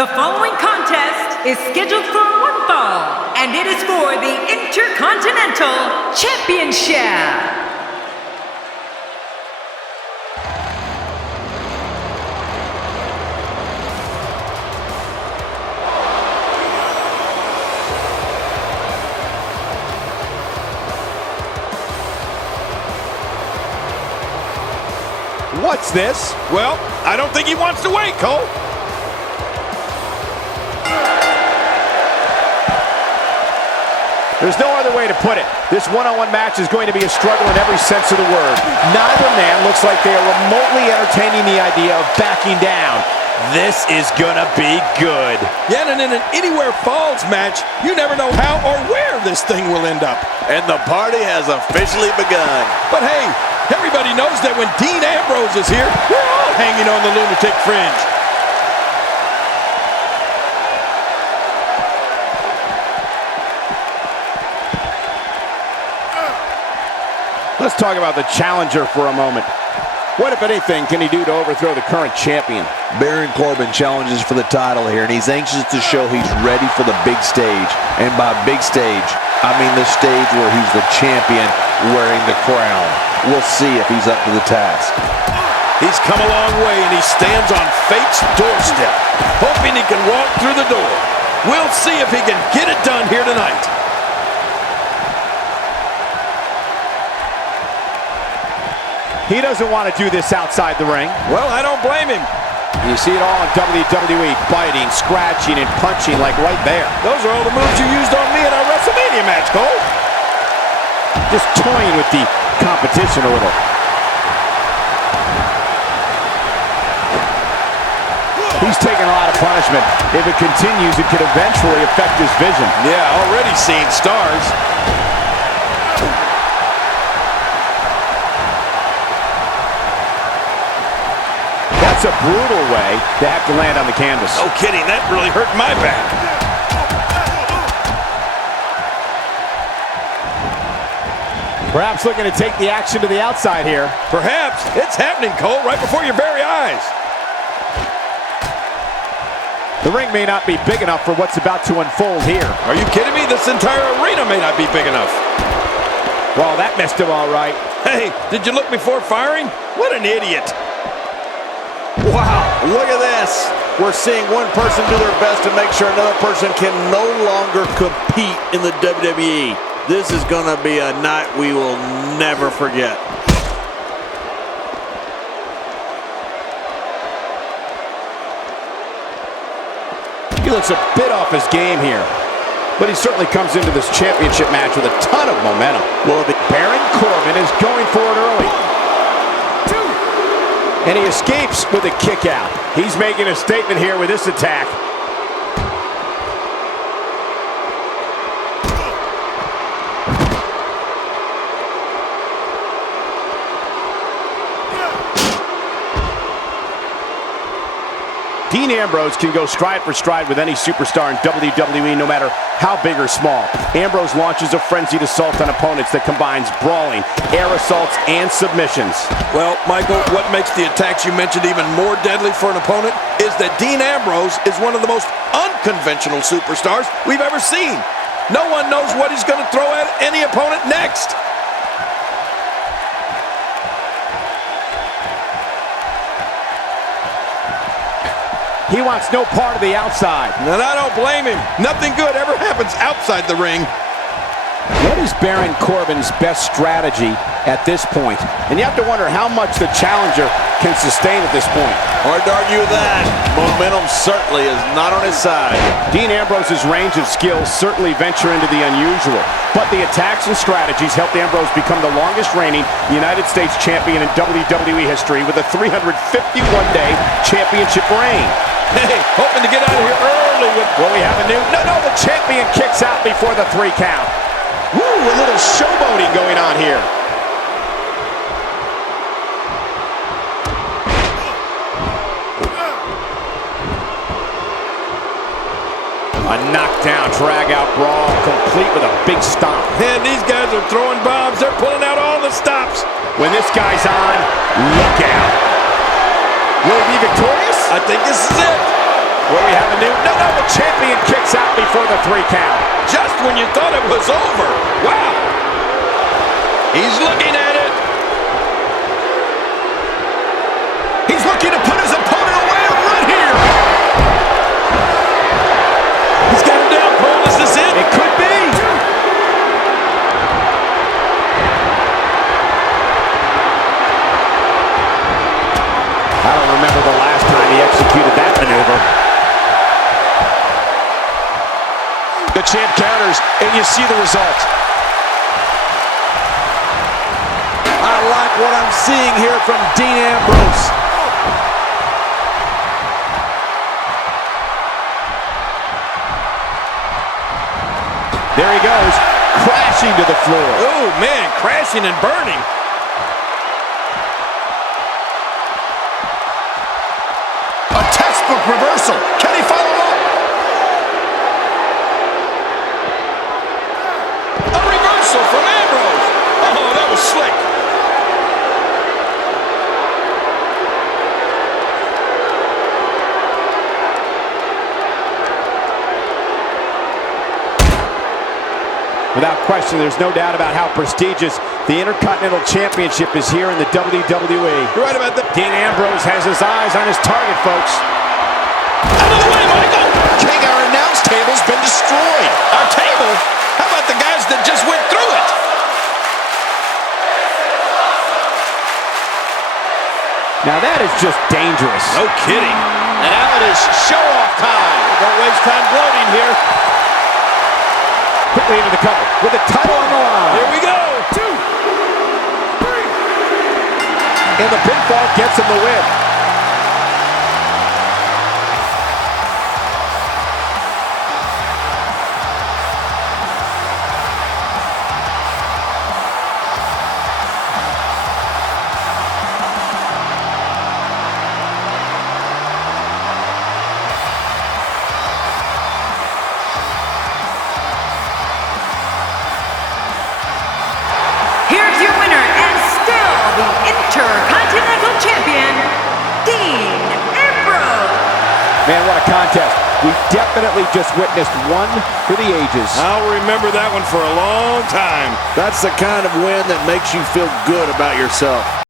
The following contest is scheduled for one fall, and it is for the Intercontinental Championship. What's this? Well, I don't think he wants to wait, Cole. There's no other way to put it. This one-on-one match is going to be a struggle in every sense of the word. Neither man looks like they are remotely entertaining the idea of backing down. This is gonna be good. Yeah, and in an Anywhere Falls match, you never know how or where this thing will end up. And the party has officially begun. But hey, everybody knows that when Dean Ambrose is here, we're all hanging on the Lunatic Fringe. Let's talk about the challenger for a moment. What, if anything, can he do to overthrow the current champion? Baron Corbin challenges for the title here, and he's anxious to show he's ready for the big stage. And by big stage, I mean the stage where he's the champion wearing the crown. We'll see if he's up to the task. He's come a long way, and he stands on fate's doorstep, hoping he can walk through the door. We'll see if he can get it done here tonight. He doesn't want to do this outside the ring. Well, I don't blame him. You see it all in WWE, biting, scratching, and punching like right there. Those are all the moves you used on me in our Wrestlemania match, Cole. Just toying with the competition a little. He's taking a lot of punishment. If it continues, it could eventually affect his vision. Yeah, already seeing stars. That's a brutal way to have to land on the canvas. No kidding, that really hurt my back. Perhaps looking to take the action to the outside here. Perhaps. It's happening, Cole, right before your very eyes. The ring may not be big enough for what's about to unfold here. Are you kidding me? This entire arena may not be big enough. Well, that missed him all right. Hey, did you look before firing? What an idiot. Wow, look at this. We're seeing one person do their best to make sure another person can no longer compete in the WWE. This is going to be a night we will never forget. He looks a bit off his game here, but he certainly comes into this championship match with a ton of momentum. Well, Baron Corbin is going for it early. And he escapes with a kick out. He's making a statement here with this attack. Dean Ambrose can go stride for stride with any superstar in WWE, no matter how big or small. Ambrose launches a frenzied assault on opponents that combines brawling, air assaults, and submissions. Well, Michael, what makes the attacks you mentioned even more deadly for an opponent is that Dean Ambrose is one of the most unconventional superstars we've ever seen. No one knows what he's going to throw at any opponent next. He wants no part of the outside. And I don't blame him. Nothing good ever happens outside the ring. What is Baron Corbin's best strategy at this point? And you have to wonder how much the challenger can sustain at this point. Hard to argue that. Momentum certainly is not on his side. Dean Ambrose's range of skills certainly venture into the unusual, but the attacks and strategies helped Ambrose become the longest reigning United States champion in WWE history with a 351-day championship reign. Hey, hoping to get out of here early with... Will we have a new... No, the champion kicks out before the 3 count. Woo, a little showboating going on here. A knockdown, drag-out brawl, complete with a big stomp. And these guys are throwing bombs. They're pulling out all the stops. When this guy's on, look out. Will he be victorious? I think this is it. Will we have a new? No, the champion kicks out before the 3 count. Just when you thought it was over. Wow. He's looking at it. He's looking to put his opponent away right here. He's got him down, Cole. Is this it? It could be. I don't remember the last time he executed that maneuver. The champ counters, and you see the result. I like what I'm seeing here from Dean Ambrose. There he goes, crashing to the floor. Oh, man, crashing and burning. A textbook reversal. Can he follow up? A reversal from Ambrose. Oh, that was slick. Without question, there's no doubt about how prestigious the Intercontinental Championship is here in the WWE. You're right about that. Dean Ambrose has his eyes on his target, folks. Out of the way, Michael. King, our announce table's been destroyed. Our table? How about the guys that just went through it? Now that is just dangerous. No kidding. And now it is show-off time. Don't waste time gloating here. Quickly into the cover with the title on the line. Here we go. 2, 3. And the pinfall gets him the win. Here's your winner and still the Intercontinental Champion, Dean Ambrose. Man, what a contest. We definitely just witnessed one for the ages. I'll remember that one for a long time. That's the kind of win that makes you feel good about yourself.